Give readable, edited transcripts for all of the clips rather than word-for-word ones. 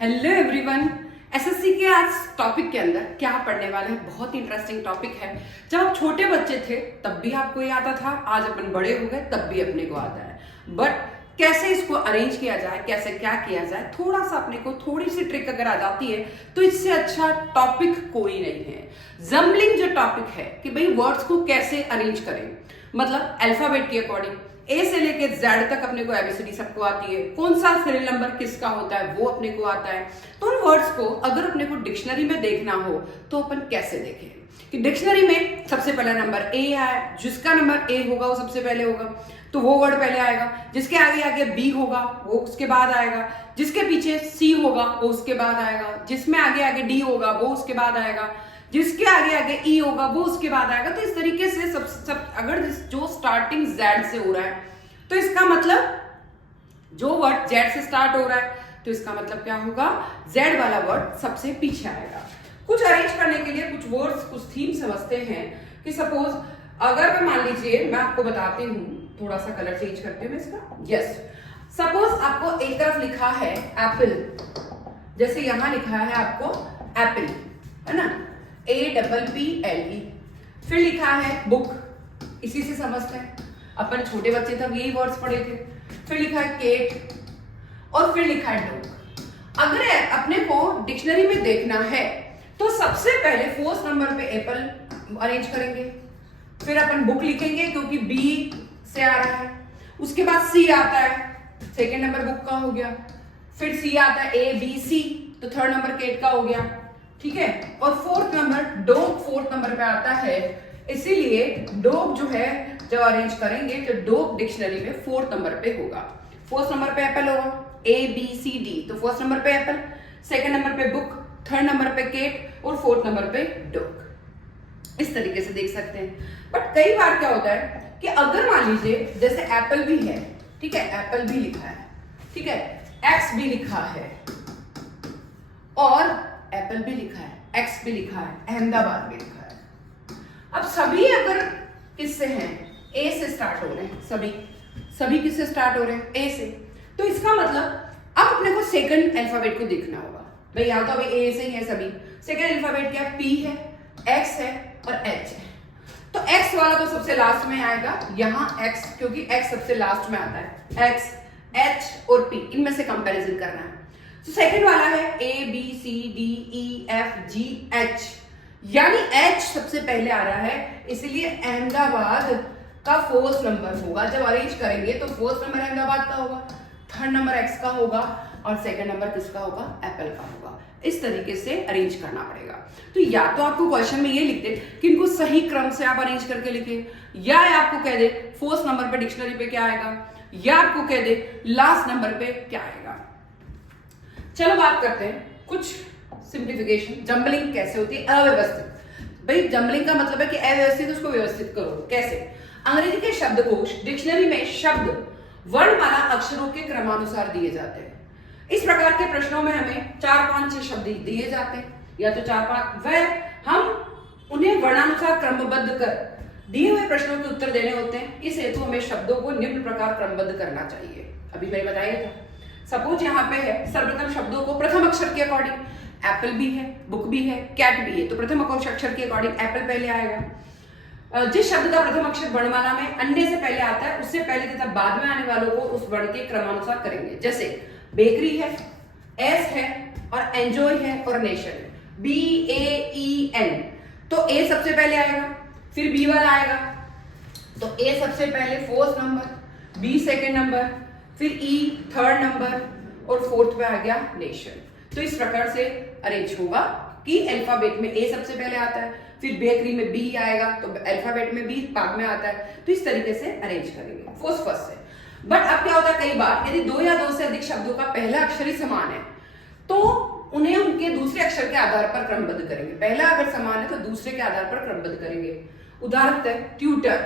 Hello everyone. SSC के आज topic के अंदर क्या पढ़ने वाले हैं, बहुत इंटरेस्टिंग टॉपिक है। जब आप छोटे बच्चे थे तब भी आपको ये आता था, आज अपन बड़े हो गए तब भी अपने को आता है। बट कैसे इसको अरेंज किया जाए, कैसे क्या किया जाए, थोड़ा सा अपने को थोड़ी सी ट्रिक अगर आ जाती है तो इससे अच्छा टॉपिक कोई नहीं है। जम्बलिंग जो टॉपिक है कि भाई वर्ड्स को कैसे अरेंज करें, मतलब अल्फाबेट के अकॉर्डिंग ए से लेके जेड तक अपने को एबीसीडी सबको आती है, कौन सा सीरियल नंबर किसका होता है वो अपने को आता है। तो उन वर्ड्स को अगर अपने को डिक्शनरी में देखना हो तो अपन कैसे देखें कि डिक्शनरी में सबसे पहला नंबर ए आया, जिसका नंबर ए होगा वो सबसे पहले होगा तो वो वर्ड पहले आएगा, जिसके आगे आगे बी होगा वो उसके बाद आएगा, जिसके पीछे सी होगा वो उसके बाद आएगा, जिसमें आगे आगे डी होगा वो उसके बाद आएगा, जिसके आगे आगे ई होगा वो उसके बाद आएगा। तो इस तरीके से सब अगर जो स्टार्टिंग जेड से हो रहा है तो इसका मतलब जो वर्ड जेड से स्टार्ट हो रहा है तो इसका मतलब क्या होगा, जेड वाला वर्ड सबसे पीछे आएगा। कुछ अरेंज करने के लिए कुछ वर्ड्स, कुछ थीम समझते हैं कि सपोज अगर मैं मान लीजिए मैं आपको बताती हूँ, थोड़ा सा कलर चेंज करते हैं इसका। यस, सपोज आपको एक तरफ लिखा है एप्पल, जैसे यहां लिखा है आपको एप्पल, है ना, APPLE। फिर लिखा है बुक, इसी से समझते हैं, अपन छोटे बच्चे तब यही वर्ड्स पढ़े थे। फिर लिखा है केट और फिर लिखा है डॉग। अगर अपने को डिक्शनरी में देखना है तो सबसे पहले फोर्थ नंबर पे एप्पल अरेंज करेंगे, फिर अपन बुक लिखेंगे क्योंकि बी से आ रहा है, उसके बाद सी आता है, सेकेंड नंबर बुक का हो गया, फिर सी आता है ABC तो थर्ड नंबर केट का हो गया, ठीक है। और fourth number dog fourth number पे आता है, इसीलिए डॉग जो है जब अरेंज करेंगे तो डॉग डिक्शनरी में फोर्थ नंबर पे होगा। फोर्थ नंबर पे एप्पल होगा, ABCD तो फोर्थ नंबर पे एप्पल, सेकंड नंबर पे बुक, थर्ड नंबर पे केट और फोर्थ नंबर पे डॉग। इस तरीके से देख सकते हैं। बट कई बार क्या होता है कि अगर मान लीजिए जैसे एप्पल भी है, ठीक है, एप्पल भी लिखा है, ठीक है, एक्स भी लिखा है और एप्पल भी लिखा है, एक्स भी लिखा है, अहमदाबाद भी लिखा है। अब सभी अगर किससे हैं, ए से स्टार्ट हो रहे हैं, सभी किससे स्टार्ट हो रहे हैं, ए से। तो इसका मतलब अब अपने को सेकंड अल्फाबेट को देखना होगा। भाई यहाँ तो अभी ए से ही है सभी, सेकंड अल्फाबेट क्या, पी है, एक्स है और एच है। तो एक्स वाला तो सबसे लास्ट में आएगा, यहाँ एक्स, क्योंकि एक्स सबसे लास्ट में आता है, एक्स, एच और पी, इनमें से कंपैरिजन करना है। तो सेकंड वाला है ABCDEFGH, यानी एच सबसे पहले आ रहा है, इसलिए अहमदाबाद का फोर्थ नंबर होगा। जब अरेंज करेंगे तो फोर्थ नंबर अहमदाबाद का होगा, थर्ड नंबर एक्स का होगा और सेकंड नंबर किसका होगा, एप्पल का होगा। इस तरीके से अरेंज करना पड़ेगा। तो या तो आपको क्वेश्चन में ये लिख दे कि इनको सही क्रम से आप अरेंज करके लिखे, या आपको कह दे फोर्थ नंबर पे डिक्शनरी पे क्या आएगा, या आपको कह दे लास्ट नंबर पे क्या आएगा। चलो बात करते हैं कुछ सिंप्लीफिकेशन। जंबलिंग कैसे होती है, अव्यवस्थित। भाई जंबलिंग का मतलब है कि अव्यवस्थित उसको व्यवस्थित करो। कैसे, अंग्रेजी के शब्दकोश डिक्शनरी में शब्द वर्णमाला अक्षरों के क्रमानुसार दिए जाते हैं। इस प्रकार के प्रश्नों में हमें 4-5-6 शब्द दिए जाते हैं, या तो 4-5, वह हम उन्हें वर्णानुसार क्रमबद्ध कर दिए हुए प्रश्नों के उत्तर देने होते हैं। इस हेतु हमें शब्दों को निम्न प्रकार क्रमबद्ध करना चाहिए। अभी मैंने बताया था, सपोज यहाँ पे है सर्वप्रथम शब्दों को प्रथम अक्षर के अकॉर्डिंग, एप्पल भी है, बुक भी है, कैट भी है, तो प्रथम अक्षर के अकॉर्डिंग एप्पल पहले आएगा। जिस शब्द का प्रथम अक्षर वर्णमाला में अन्य से पहले आता है उससे पहले तथा बाद में आने वालों को उस वर्ण के क्रमानुसार करेंगे। जैसे बेकरी है, एस है और एंजॉय है और नेशन है, BAEN, तो ए सबसे पहले आएगा, फिर बी वाला आएगा, तो ए सबसे पहले fourth number, B second number, फिर ई थर्ड नंबर और फोर्थ पे आ गया नेशन। तो इस प्रकार से अरेंज होगा कि अल्फाबेट में ए सबसे पहले आता है, फिर बेकरी में बी आएगा, तो अल्फाबेट में बी बाद में आता है। तो इस तरीके से अरेंज करेंगे फर्स्ट से। बट अब क्या होता है, कई बार यदि 2 या 2 से अधिक शब्दों का पहला अक्षर ही समान है तो उन्हें उनके दूसरे अक्षर के आधार पर क्रमबद्ध करेंगे। पहला अगर समान है तो दूसरे के आधार पर क्रमबद्ध करेंगे। उदाहरण ट्यूटर,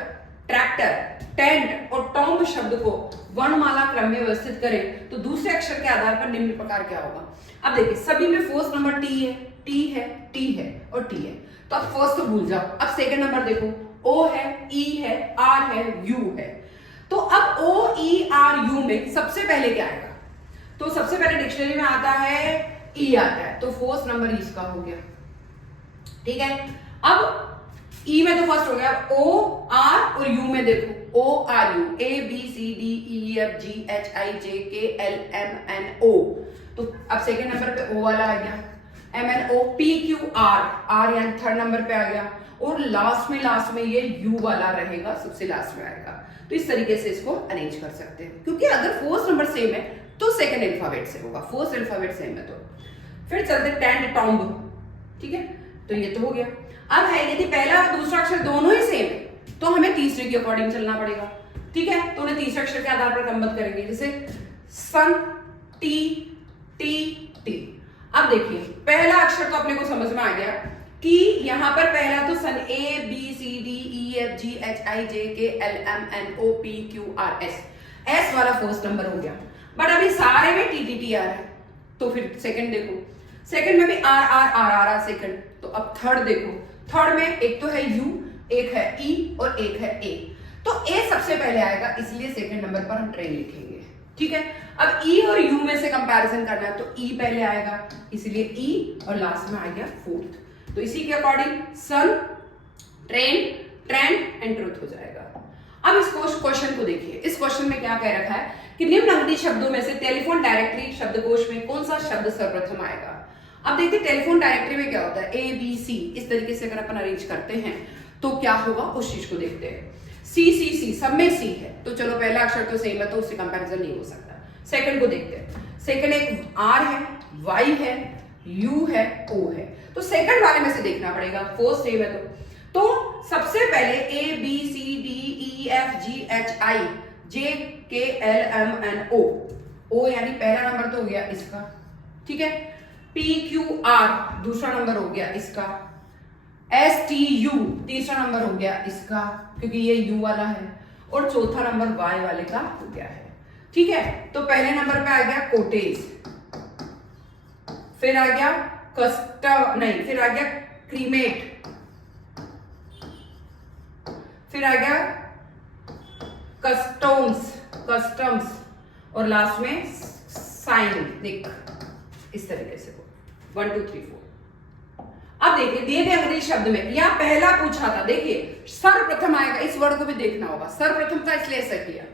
ट्रैक्टर, टेंट और टॉम्ब शब्द को वर्णमाला क्रम में व्यवस्थित करें तो दूसरे अक्षर के आधार पर निम्न प्रकार क्या होगा। अब देखिए सभी में फर्स्ट नंबर टी है, टी है, टी है और टी है, तो अब फर्स्ट तो भूल जाओ। अब सेकंड नंबर देखो, ओ है, ई है, आर है, यू है। तो अब O E R U में सबसे पहले क्या आएगा, तो सबसे पहले डिक्शनरी में आता है ई आता है, तो फोर्थ नंबर इसका हो गया। ठीक है, अब ई में तो फर्स्ट हो गया, ओ आर और यू में देखो, O R U, A B C D E F G H I J K L M N ओ, तो अब सेकेंड नंबर पे ओ वाला आ गया, M N O, P Q R, R यानी थर्ड नंबर पे आ गया, और लास्ट में ये यू वाला रहेगा, सबसे लास्ट में आएगा। तो इस तरीके से इसको अरेंज कर सकते हैं, क्योंकि अगर फोर्थ नंबर सेम है तो सेकंड अल्फाबेट से होगा, फोर्थ अल्फाबेट सेम है तो। फिर चलते टेंड टॉम्ब, ठीक है, तो ये तो हो गया। अब है यदि पहला और दूसरा अक्षर दोनों ही सेम है तो हमें तीसरे के अकॉर्डिंग चलना पड़ेगा। ठीक है, तो उन्हें तीसरे अक्षर के आधार पर क्रमबद्ध करेंगे, जैसे सन, टी टी टी। अब देखिए पहला अक्षर तो अपने को समझ में आ गया कि यहां पर पहला तो सन, A B C D E F G H I J K L M N O P Q R S, S वाला फर्स्ट नंबर हो गया। बट अभी सारे में टी टी टी आ रहा है, तो फिर सेकंड देखो, सेकंड में भी R R R R R second. तो अब थर्ड देखो, थर्ड में एक तो है यू, एक है ई और एक है ए, तो ए सबसे पहले आएगा, इसलिए सेकंड नंबर पर हम ट्रेन लिखेंगे। ठीक है, अब ई और यू में से कंपैरिजन करना है तो ई पहले आएगा, इसलिए ई और लास्ट में आ गया फोर्थ। तो इसी के according sun, train, trend and truth हो जाएगा। अब इस क्वेश्चन को देखिए, इस क्वेश्चन में क्या कह रखा है कि निम्नलिखित शब्दों में से टेलीफोन डायरेक्टरी शब्दकोश में कौन सा शब्द सर्वप्रथम आएगा। अब देखिए टेलीफोन डायरेक्टरी में क्या होता है, ए बी सी, इस तरीके से अगर अपन अरेंज करते हैं तो क्या होगा उस चीज को देखते हैं। सी सी सी, सब में सी है, तो चलो पहला अक्षर तो सेम है तो उससे कंपैरिजन नहीं हो सकता। सेकंड को देखते हैं, सेकंड एक आर है, वाई है, यू है, ओ है, तो सेकंड वाले में से देखना पड़ेगा, फोर्थ सेम है तो सबसे पहले A B C D E F G H I J K L M N O, O यानी पहला नंबर तो हो गया इसका। ठीक है, पी क्यू आर दूसरा नंबर हो गया इसका, एस टी यू तीसरा नंबर हो गया इसका क्योंकि ये यू वाला है, और चौथा नंबर वाई वाले का हो गया है। ठीक है, तो पहले नंबर पे आ गया कोटेज, फिर आ गया कस्टम, नहीं फिर आ गया क्रीमेट, फिर आ गया कस्टम्स और लास्ट में साइन, देख इस तरीके से 1 2 3 4। अब देखिए दिए गए अंग्रेजी शब्द में यहां पहला पूछा था, देखिए सर्वप्रथम आएगा, इस वर्ड को भी देखना होगा, सर्वप्रथम था इसलिए ऐसा किया।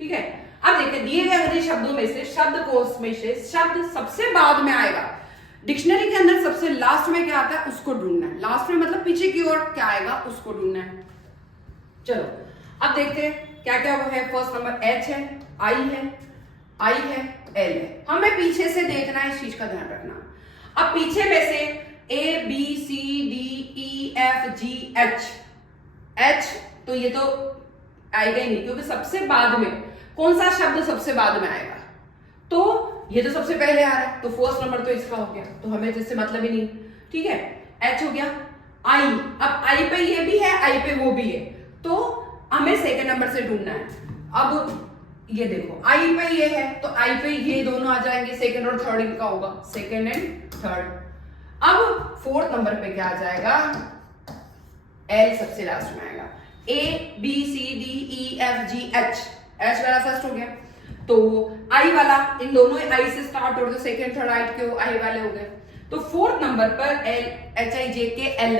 ठीक है, अब देखिए दिए गए अंग्रेजी शब्दों में से शब्दकोश में से शब्द सबसे बाद में आएगा, डिक्शनरी के अंदर सबसे लास्ट में क्या आता है उसको ढूंढना है, लास्ट में मतलब पीछे की ओर क्या आएगा उसको ढूंढना है। चलो अब देखते हैं क्या क्या वो है। फर्स्ट नंबर एच है, आई है, एल है, हमें पीछे से देखना है, इस चीज का ध्यान रखना। अब पीछे में से A B C D E F G H, H तो ये तो आएगा ही नहीं क्योंकि सबसे बाद में कौन सा शब्द सबसे बाद में आएगा, तो ये तो सबसे पहले आ रहा है, तो फर्स्ट नंबर तो इसका हो गया, तो हमें जिससे मतलब ही नहीं। ठीक है, एच हो गया, आई, अब आई पे ये भी है, आई पे वो भी है, तो हमें सेकंड नंबर से ढूंढना है। अब ये देखो आई पे ये है तो आई पे ये दोनों आ जाएंगे, सेकंड और थर्ड इनका होगा, सेकंड एंड थर्ड। अब फोर्थ नंबर पे क्या आ जाएगा, एल सबसे लास्ट में आएगा, A B C D E F G H, H वाला फर्स्ट हो गया, तो आई वाला इन दोनों आई से स्टार्ट हो, तो सेकंड थर्ड आई के आई वाले हो गए, तो फोर्थ नंबर पर L H I J K L,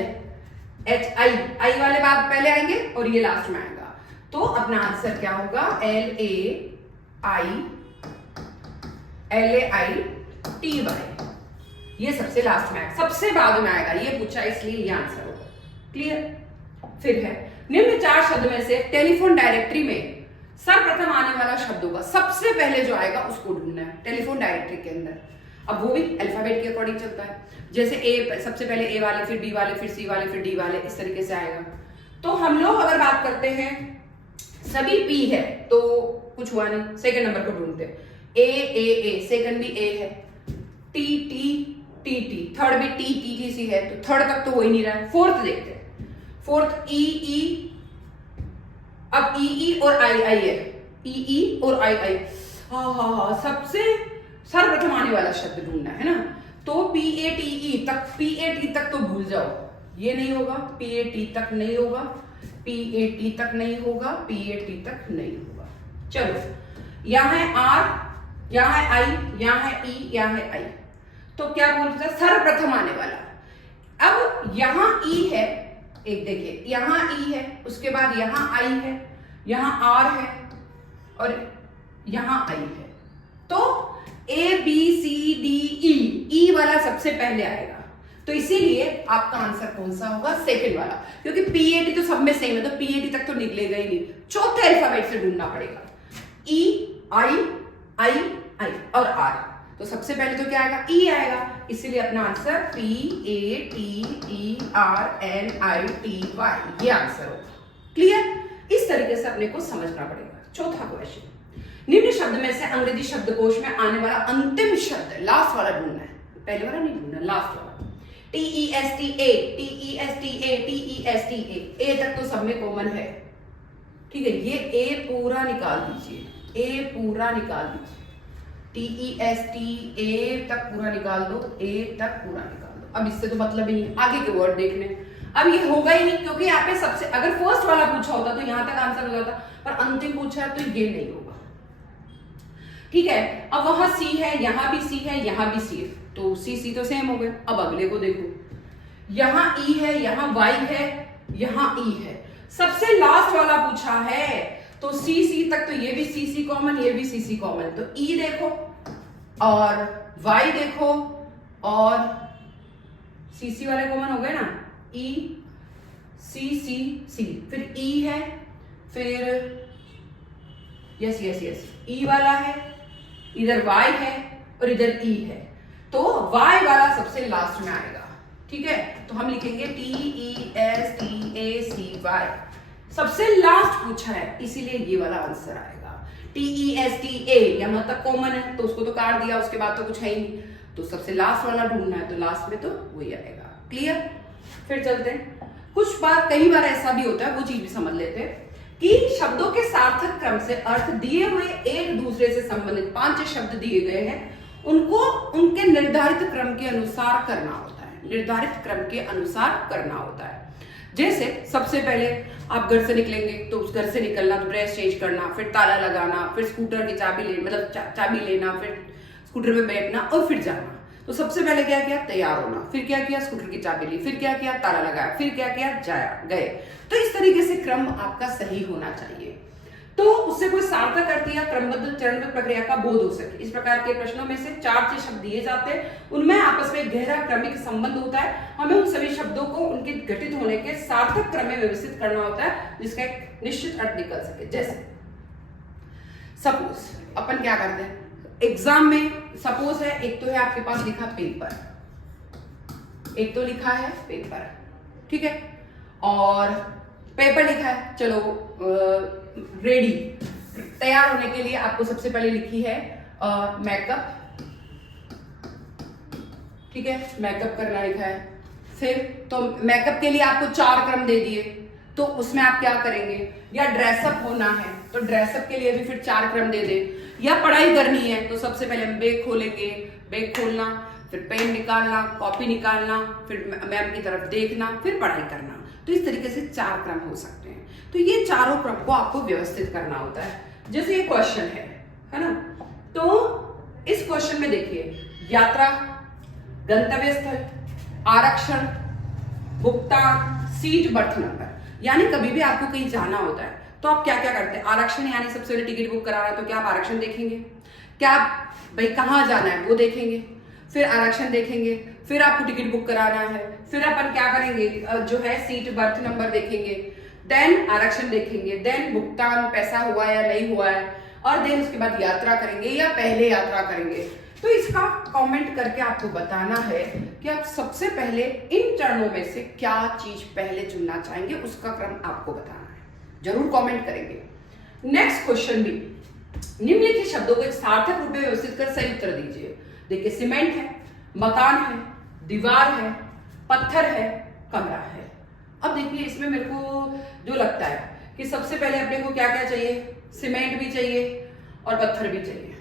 H I, आई वाले बाद पहले आएंगे और ये लास्ट में आएगा, तो अपना आंसर क्या होगा, L A I T Y, ये सबसे लास्ट में आएगा, सबसे बाद में आएगा, ये पूछा इसलिए ये आंसर होगा। क्लियर। फिर है निम्न चार शब्द में से टेलीफोन डायरेक्टरी में सर्वप्रथम आने वाला शब्द होगा, सबसे पहले जो आएगा उसको ढूंढना है टेलीफोन डायरेक्टरी के अंदर। अब वो भी अल्फाबेट के अकॉर्डिंग चलता है, जैसे ए सबसे पहले ए वाले, फिर बी वाले, फिर सी वाले, फिर डी वाले, इस तरीके से आएगा। तो हम लोग अगर बात करते हैं सभी पी है तो कुछ हुआ नहीं, सेकंड नंबर को ढूंढते हैं, ए सेकंड भी ए है, T T T T, third भी टी सी है, तो थर्ड तक तो हो ही नहीं रहा है। फोर्थ देखते हैं, फोर्थ ई, अब ई और आई है, ई और आई, हाँ सबसे सर्वप्रथम आने वाला शब्द ढूंढना है ना, तो पी ए टी तक तो भूल जाओ, ये नहीं होगा, पी ए टी तक नहीं होगा, पी ए टी तक नहीं होगा, पी ए टी तक नहीं होगा। चलो यहाँ है आर, यहाँ है आई, यहाँ है ई, यहाँ है आई, तो क्या बोलते हैं, सर्वप्रथम आने वाला। अब यहां ई है, एक देखिए यहां ई है, उसके बाद यहां आई है, यहां आर है और यहां आई है। तो ए बी सी डी ई वाला सबसे पहले आएगा, तो इसीलिए आपका आंसर कौन सा होगा, सेकंड वाला, क्योंकि पीएटी तो सब में सेम है, तो पीएटी तक तो निकलेगा ही नहीं, चौथे अल्फाबेट से ढूंढना पड़ेगा। ई आई आई आई और आर, तो सबसे पहले तो क्या आएगा, ई आएगा, इसीलिए अपना answer P A T E R N I T Y, ये आंसर होगा। क्लियर, इस तरीके से अपने को समझना पड़ेगा। चौथा क्वेश्चन, निम्न शब्द में से अंग्रेजी शब्दकोश में आने वाला अंतिम शब्द, लास्ट वाला ढूंढना है, पहले वाला नहीं ढूंढना, लास्ट वाला। TESTA, TESTA, TESTA, ए तक तो सब में कॉमन है, ठीक है, ये ए पूरा निकाल दीजिए, ए पूरा निकाल दीजिए, TESTA तक पूरा निकाल दो, ए तक पूरा निकाल दो। अब इससे तो मतलब ही नहीं, आगे के वर्ड देखने, अब ये होगा ही नहीं, क्योंकि यहाँ पे सबसे, अगर फर्स्ट वाला पूछा होता तो यहाँ तक आंसर हो जाता, पर अंतिम पूछा है तो ये नहीं होगा। ठीक है, अब वहां सी है, यहां भी सी है, यहां भी सी है, तो सी तो सेम हो गए। अब अगले को देखो, यहां ई है, यहां वाई है, यहां ई है, सबसे लास्ट वाला पूछा है, तो सी तक तो ये भी सी कॉमन, ये भी सी कॉमन, तो ई देखो और वाई देखो और सी वाले कॉमन हो गए ना, ई सी, फिर ई है, फिर यस ई वाला है, इधर y है और इधर e है, तो y वाला सबसे लास्ट में आएगा। ठीक है, तो हम लिखेंगे TESTACY, सबसे लास्ट पूछा है इसीलिए ये वाला आंसर आएगा। TESTA यहां तक कॉमन है तो उसको तो काट दिया, उसके बाद तो कुछ है ही नहीं, तो सबसे लास्ट वाला ढूंढना है, तो लास्ट में तो वही आएगा। क्लियर, फिर चलते हैं। कुछ बार, कई बार ऐसा भी होता है, वो चीज भी समझ लेते हैं कि शब्दों के सार्थक क्रम से अर्थ दिए हुए एक दूसरे से संबंधित 5 शब्द दिए गए हैं, उनको उनके निर्धारित क्रम के अनुसार करना होता है, निर्धारित क्रम के अनुसार करना होता है। जैसे सबसे पहले आप घर से निकलेंगे तो उस घर से निकलना, तो ड्रेस चेंज करना, फिर ताला लगाना, फिर स्कूटर की चाबी ले, मतलब चाबी लेना, फिर स्कूटर में बैठना और फिर जाना। तो सबसे पहले क्या किया, तैयार होना, फिर क्या किया, स्कूटर की चाबी ली, फिर क्या किया, ताला लगाया, फिर क्या किया, जाया गए। तो इस तरीके से क्रम आपका सही होना चाहिए, तो उससे कोई सार्थक अर्थ या क्रमबद्ध चरणबद्ध प्रक्रिया का बोध हो सके। इस प्रकार के प्रश्नों में से 4 शब्द दिए जाते हैं, उनमें आपस में गहरा क्रमिक संबंध होता है, हमें उन सभी शब्दों को उनके घटित होने के सार्थक क्रम में व्यवस्थित करना होता है, जिसका एक निश्चित अर्थ निकल सके। जैसे सपोज अपन क्या करते हैं एग्जाम में, सपोज है, एक तो है आपके पास लिखा पेपर, एक तो लिखा है पेपर, ठीक है, और पेपर लिखा है, चलो रेडी, तैयार होने के लिए आपको सबसे पहले लिखी है मेकअप, ठीक है, मेकअप करना लिखा है। फिर तो मेकअप के लिए आपको 4 क्रम दे दिए, तो उसमें आप क्या करेंगे, या ड्रेसअप होना है तो ड्रेसअप के लिए भी फिर 4 क्रम दे दे, या पढ़ाई करनी है तो सबसे पहले हम बैग खोलेंगे, बैग खोलना, फिर पेन निकालना, कॉपी निकालना, फिर मैम की तरफ देखना, फिर पढ़ाई करना। तो इस तरीके से 4 क्रम हो सकते हैं। तो ये चारों क्रम को आपको व्यवस्थित करना होता है। जैसे ये क्वेश्चन है ना, तो इस क्वेश्चन में देखिए, यात्रा, गंतव्य स्थल, आरक्षण, भुगतान, सीट, बर्थ नंबर, यानी कभी भी आपको कहीं जाना होता है तो आप क्या क्या करते हैं, आरक्षण यानी सबसे पहले टिकट बुक कराना है तो क्या आप आरक्षण देखेंगे, क्या भाई कहाँ जाना है वो देखेंगे, फिर आरक्षण देखेंगे, फिर आपको टिकट बुक कराना है, फिर अपन क्या करेंगे, जो है सीट बर्थ नंबर देखेंगे, देन आरक्षण देखेंगे, देन भुगतान पैसा हुआ या नहीं हुआ है, और देन उसके बाद यात्रा करेंगे या पहले यात्रा करेंगे। तो इसका कमेंट करके आपको बताना है कि आप सबसे पहले इन चरणों में से क्या चीज पहले चुनना चाहेंगे, उसका क्रम आपको बताना है, जरूर कमेंट करेंगे। नेक्स्ट क्वेश्चन भी, निम्नलिखित शब्दों को एक सार्थक रूप में व्यवस्थित कर सही उत्तर दीजिए। देखिए, सीमेंट है, मकान है, दीवार है, पत्थर है, कमरा है। अब देखिए इसमें मेरे को जो लगता है कि सबसे पहले अपने को क्या क्या चाहिए, सीमेंट भी चाहिए और पत्थर भी चाहिए,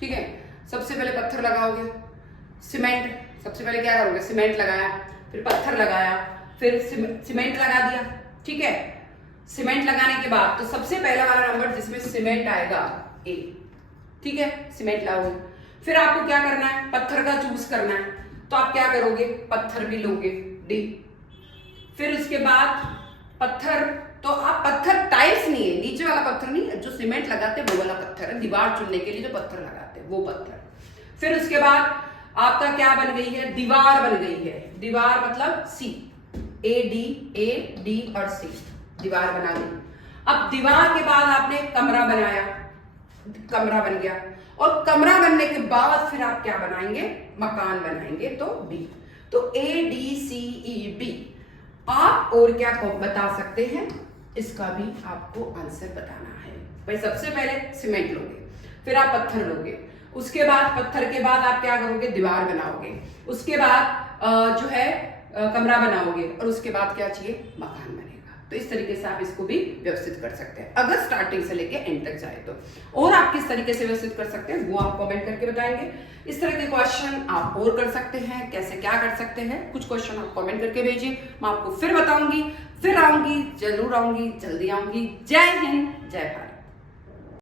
ठीक है। सबसे पहले पत्थर लगाओगे, सीमेंट, सबसे पहले क्या करोगे, सीमेंट लगाया, फिर पत्थर लगाया, फिर सीमेंट लगा दिया, ठीक है। सीमेंट लगाने के बाद तो सबसे पहला वाला नंबर जिसमें सीमेंट आएगा ए, ठीक है, सीमेंट लाओगे। फिर आपको क्या करना है, पत्थर पत्थर का चूज करना है तो आप क्या करोगे, पत्थर भी लोगे, डी। फिर उसके बाद पत्थर, तो आप पत्थर टाइल्स नहीं है, नीचे वाला पत्थर नहीं है, जो सीमेंट लगाते हैं वो वाला पत्थर है, दीवार चुनने के लिए जो पत्थर लगाते हैं वो पत्थर। फिर उसके बाद आपका क्या बन गई है, दीवार बन गई है। दीवार मतलब सी, ए डी और सी, दीवार बना ली। अब दीवार के बाद आपने कमरा बनाया, कमरा बन गया, और कमरा बनने के बाद फिर आप क्या बनाएंगे, मकान बनाएंगे, तो बी। तो A D C E B. आप और क्या बता सकते हैं, इसका भी आपको आंसर बताना है। भाई सबसे पहले सीमेंट लोगे, फिर आप पत्थर लोगे, उसके बाद पत्थर के बाद आप क्या करोगे, दीवार बनाओगे, उसके बाद जो है कमरा बनाओगे, और उसके बाद क्या चाहिए, मकान बनेगा। तो इस तरीके से आप इसको भी व्यवस्थित कर सकते हैं, अगर स्टार्टिंग से लेके एंड तक जाए तो। और आप किस तरीके से व्यवस्थित कर सकते हैं वो आप कमेंट करके बताएंगे। इस तरह के क्वेश्चन आप और कर सकते हैं, कैसे क्या कर सकते हैं, कुछ क्वेश्चन आप कमेंट करके भेजिए, मैं आपको फिर बताऊंगी, फिर आऊंगी, जरूर आऊंगी, जल्दी आऊंगी। जय हिंद, जय भारत।